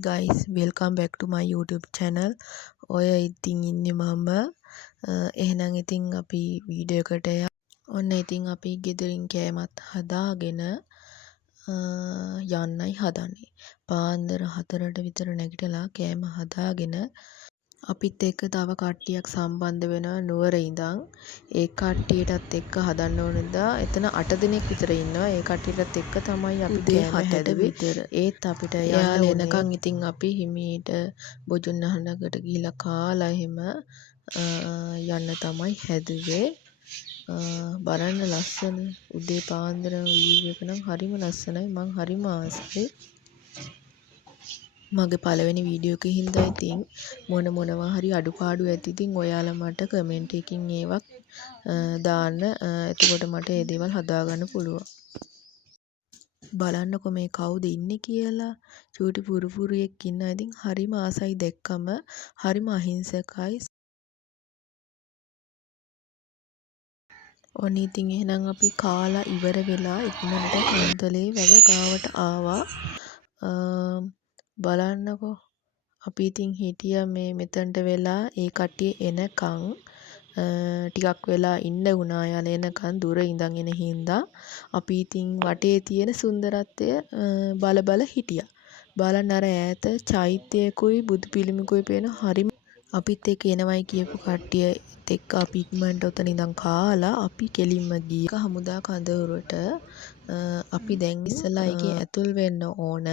guys, welcome back to my YouTube channel. ඔය ඉතින් ඉන්නේ මම එහෙනම් ඉතින් අපි වීඩියෝ එකට ඔන්න ඉතින් අපි ගෙදරින් කෑමත් හදාගෙන යන්නයි හදන්නේ. පාන්දර 4ට විතර නැගිටලා කෑම හදාගෙන අපිත් එක්ක තව කට්ටියක් සම්බන්ධ වෙනවා නුවර ඉඳන්. ඒ කට්ටියටත් එක්ක හදන්න ඕනදා එතන 8 දිනක් විතර ඉන්නවා. ඒ කට්ටියටත් එක්ක තමයි අපි කෑම හැදුවේ. ඒත් අපිට යන්න එනකන් ඉතින් අපි හිමීට බොජුන් අහනකට ගිහිලා කාලා එහෙම යන්න තමයි හැදුවේ. බලන්න ලස්සන උදේ පාන්දර වීව් එක නම් හරිම ලස්සනයි. මං හරිම ආසයි. මගේ පළවෙනි වීඩියෝ එකකින් හින්දා ඉතින් මොනවා හරි අඩුපාඩු ඇති ඉතින් ඔයාලා මට කමෙන්ට් එකකින් ඒවක් දාන්න. එතකොට මට ඒ දේවල් හදාගන්න පුළුවන්. බලන්නකො මේ කවුද ඉන්නේ කියලා. චූටි පුරුපුරියෙක් ඉන්නවා. ඉතින් හරිම ආසයි දැක්කම. හරිම අහිංසකයි. ඔන්න ඉතින් එහෙනම් අපි කාලා ඉවර වෙලා ඉක්මනට කන්තලේ වැව ගාවට ආවා. බලන්නකෝ අපි ඉතින් හිටියා මේ මෙතනට වෙලා ඒ කට්ටිය එනකන් ටිකක් වෙලා ඉන්න වුණා. යාලා එනකන් දුර ඉඳන් එන හින්දා අපි ඉතින් වටේ තියෙන සුන්දරත්වය බල හිටියා. බලන්න අර ඈත චෛත්‍යයකුයි බුදු පිළිමකුයි පේන හරිම අපිත් එක්ක එනවයි කියපු කට්ටියත් එක්ක අපි ඉක්මනට ඔතන ඉඳන් කාලා අපි කෙලින්ම ගියා හමුදා කඳවුරට. අපි දැන් ඉස්සලා එකේ ඇතුල් වෙන්න ඕන.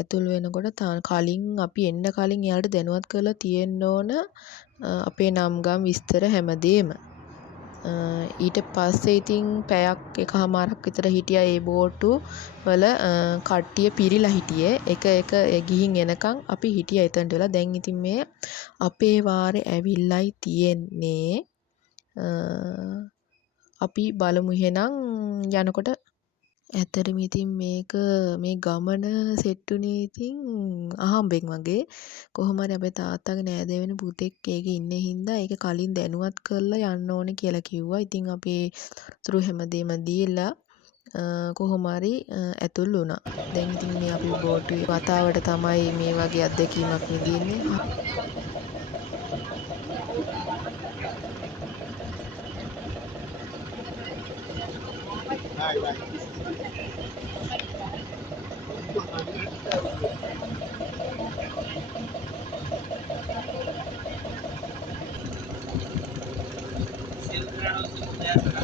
ඇතුල් වෙනකොට කලින් අපි එන්න කලින් එයාලට දැනුවත් කරලා තියෙන්න ඕන අපේ නම් ගම් විස්තර හැමදේම. ඊට පස්සේ ඉතින් පැයක් එකහමාරක් විතර හිටියා ඒ බෝට්ටු වල කට්ටිය පිරීලා හිටියේ. එක ගිහින් එනකන් අපි හිටියා එතනට වෙලා. දැන් ඉතින් මේ අපේ වාරේ ඇවිල්ලායි තියෙන්නේ. අපි බලමු එහෙනම් යනකොට. ඇත්තටම ඉතින් මේ ගමන සෙට් උනේ ඉතින් අහම්බෙන් වගේ. කොහොම හරි අපේ තාත්තාගේ නෑදෑ වෙන පුතෙක් ඒකේ ඉන්න හින්දා ඒක කලින් දැනුවත් කරලා යන්න ඕනේ කියලා කිව්වා. ඉතින් අපි තුරු හැමදේම දීලා කොහොම හරි ඇතුල් වුණා. දැන් ඉතින් මේ අපි බෝට්ටුවේ වතාවට තමයි මේ වගේ අත්දැකීමක් විඳින්නේ.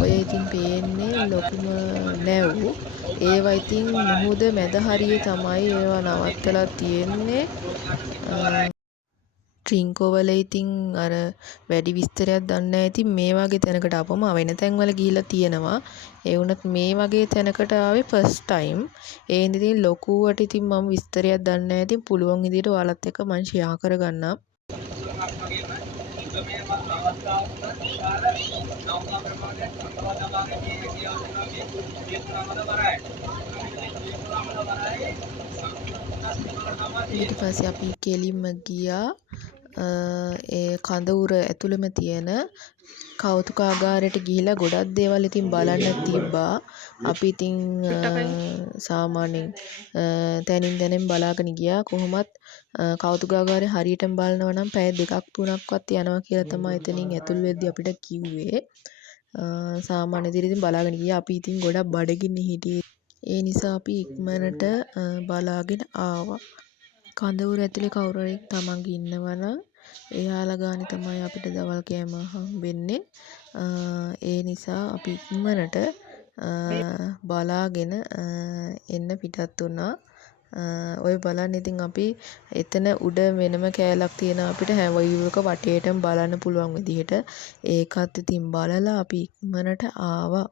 ඔය ඉතින් පේන්නේ ලොකුම නැව්. ඒවා ඉතින් මුහුද මැද හරියේ තමයි ඒවා නවත්තලා තියෙන්නේ. ට්‍රින්කෝ වල ඉතින් අර වැඩි විස්තරයක් දන්නේ නැහැ. ඉතින් මේ වගේ තැනකට ආපම වෙන තැන්වල ගිහිල්ලා තියෙනවා. ඒ වුණත් මේ වගේ තැනකට ආවේ ෆස්ට් ටයිම්. ඒ හින්දා ඉතින් ලොකුවට ඉතින් මම විස්තරයක් දන්නේ නැහැ. ඉතින් පුළුවන් විදිහට ඔයාලත් එක්ක මම ෂෙයා කරගන්නම්. ඊට පස්සේ අපි කෙලින්ම ගියා ඒ කඳවුර ඇතුළෙම තියෙන කෞතුකාගාරයට ගිහිලා ගොඩක් දේවල් ඉතින් බලන්න තිබ්බා. අපි ඉතින් සාමාන්‍යයෙන් තැනින් බලාගෙන ගියා. කොහොමත් කෞතුකාගාරේ හරියටම බලනවා නම් පැය 2-3ක්වත් යනවා කියලා තමයි එතනින් ඇතුල් වෙද්දී අපිට කිව්වේ. සාමාන්‍ය විදිහට ඉතින් බලාගෙන ගියා. අපි ඉතින් ගොඩක් බඩගින්නේ හිටියේ. ඒ නිසා අපි ඉක්මනට බලාගෙන ආවා. කඳවුර ඇතුලේ කවුරු හරි තමන්ගේ ඉන්නවනම් එයාලා ගානේ තමයි අපිට දවල් කෑම හම්බෙන්නේ. ඒ නිසා අපි ඉක්මනට බලාගෙන එන්න පිටත් වුණා. ඔය බලන්න ඉතින් අපි එතන උඩ වෙනම කෑල්ලක් තියෙන අපිට හැම වීව් එක වටේටම බලන්න පුළුවන් විදිහට. ඒකත් ඉතින් බලලා අපි ඉක්මනට ආවා.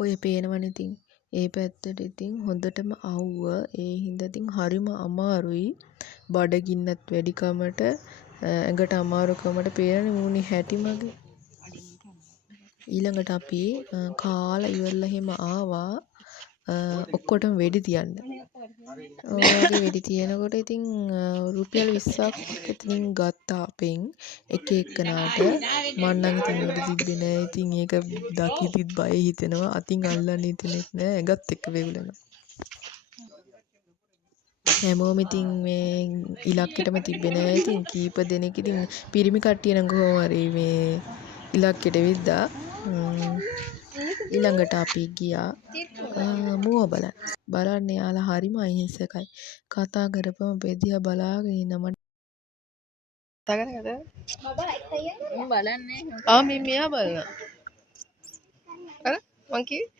ඔය පේනවනේ ඉතින් ඒ පැත්තට ඉතින් හොඳටම අවුව. ඒ හින්දා ඉතින් හරිම අමාරුයි. බඩගින්නත් වැඩිකමට ඇඟට අමාරුකමට පේන මූණේ හැටි මගේ. ඊළඟට අපි කාලා ඉවරලා එහෙම ආවා. ඔක්කොටම වෙඩි තියන්න. ඔය වගේ වෙඩි තියෙනකොට ඉතින් රුපියල් 20ක් එතනින් ගත්තා අපෙන් එක එක්කනාට. මං නම් ඉතින් වෙඩි තිබ්බේ නෑ. ඉතින් ඒක දකිද්දිත් බය හිතෙනවා. අතින් අල්ලන්න හිතෙනෙත් නෑ. ඇඟත් එක්ක වෙවුලනවා. හැමෝම ඉතින් මේ ඉලක්කෙටම තිබ්බේ නෑ. ඉතින් කීප දෙනෙක් ඉතින් පිරිමි කට්ටිය නම් කොහොම හරි මේ ඉලක්කෙට විද්දා. ඊළඟට අපි ගියා මුව බලන්න. බලන්න යාලා හරිම අහිංසකයි. කතා කරපම බෙදියා බලාගෙන ඉන්න මට කතා කරන්නේ බලන්නේ. මේ මෙයා බලනවා. අර මං කිව්වේ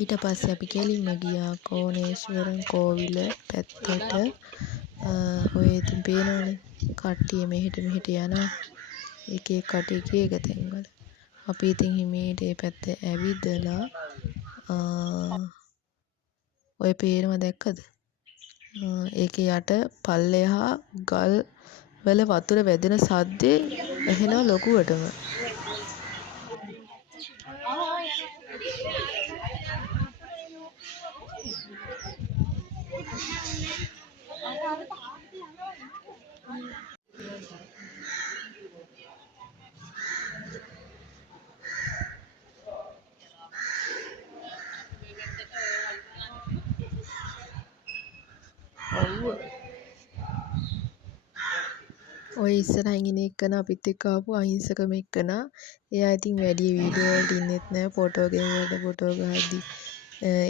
ඊට පස්සේ අපි කෙලින්ම ගියා කෝණේශ්වරන් කෝවිල පැත්තට. ඔය ඉතින් පේනවනේ කට්ටිය මෙහෙට මෙහෙට යනවා. එක එක කටේ එක එක තැන්වල. අපි ඉතින් හිමීට ඒ පැත්තේ ඇවිදලා ඔය පේනවා දැක්කද? ඒකේ යට පල්ලෙහා ගල් වල වතුර වැදෙන සද්දේ ඇහෙනවා ලොකුවටම. ඔය ඉස්සරහින් ඉන්න එක්කන අපිත් එක්ක ආපු අහිංසකම එක්කනා. එයා ඉතින් වැඩි වීඩියෝ වලට ඉන්නෙත් නෑ. ෆොටෝ ගේම් වලට ෆොටෝ ගහද්දි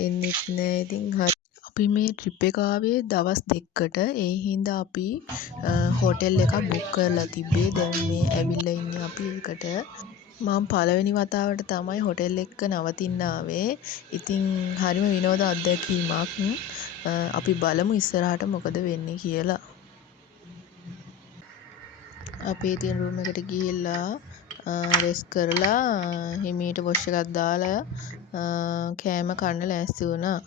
එන්නෙත් නෑ. ඉතින් අපි මේ ට්‍රිප් එක ආවේ දවස් දෙකකට. ඒ හින්දා අපි හෝටල් එකක් බුක් කරලා තිබ්බේ. දැන් මේ ඇවිල්ලා ඉන්නේ අපි ඒකට. මම පළවෙනි වතාවට තමයි හෝටල් එක නවතින්න ආවේ. ඉතින් හරිම විනෝද අත්දැකීමක්. අපි බලමු ඉස්සරහට මොකද වෙන්නේ කියලා. අපි ඉතින් රූම් එකට ගිහිල්ලා රෙස්ට් කරලා හිමීට වොෂ් එකක් දාලා කෑම කන්න ලෑස්ති වුණා.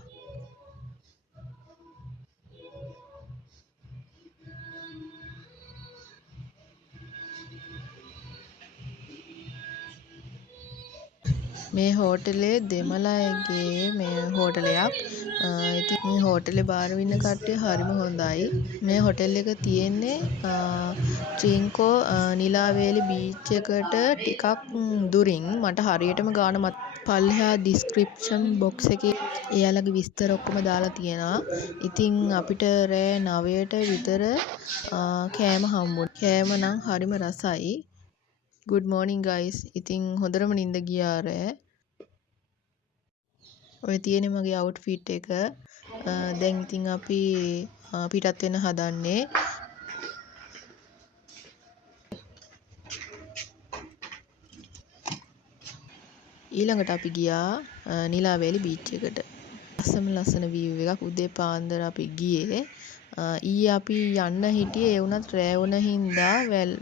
මේ හෝටලේ දෙමළ අයගේ මේ හෝටලයක්. ඉතින් මේ හෝටලේ බාර ඉන්න කට්ටිය හරිම හොඳයි. මේ හෝටල් එක තියෙන්නේ ට්‍රින්කෝ නිලාවේලි බීච් එකට ටිකක් දුරින්. මට හරියටම ගාන පල්ලෙහා ඩිස්ක්‍රිප්ෂන් බොක්ස් එකේ එයාලගේ විස්තර ඔක්කොම දාලා තියෙනවා. ඉතින් අපිට රෑ 9ට විතර කෑම හම්බුණා. කෑම නම් හරිම රසයි. good morning guys. ඉතින් හොඳටම නිින්ද ගියා රෑ. ඔය තියෙන්නේ මගේ අවුට්ෆිට් එක. දැන් ඉතින් අපි පිටත් වෙන්න හදන්නේ. ඊළඟට අපි ගියා නිලාවේලි බීච් එකට. ලස්සන view එකක්. උදේ පාන්දර අපි ගියේ. ඊයේ අපි යන්න හිටියේ ඒ වුණත් රෑ වුණ හින්දා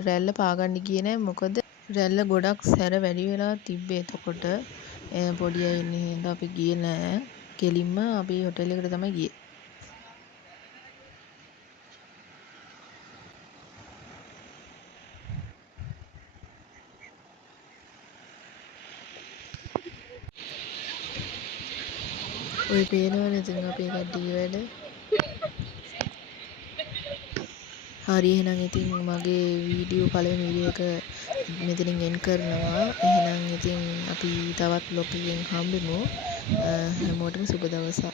රැල්ල පාගන්න ගියේ නෑ. මොකද රැල්ල ගොඩක් සැර වැඩි වෙලා තිබ්බේ. එතකොට පොඩි අය ඉන්න හින්දා අපි ගියේ නෑ. කෙලින්ම අපි හෝටල් එකට තමයි ගියේ. ඔය පේනවනේ ඉතින් අපේ කට්ටිය වැඩ. හරි එහෙනම් ඉතින් මගේ පළවෙනි වීඩියෝ එක මෙතනින් එන්ඩ් කරනවා. එහෙනම් ඉතින් අපි තවත් බ්ලොග් එකකින් හම්බෙමු. හැමෝටම සුබ දවසක්.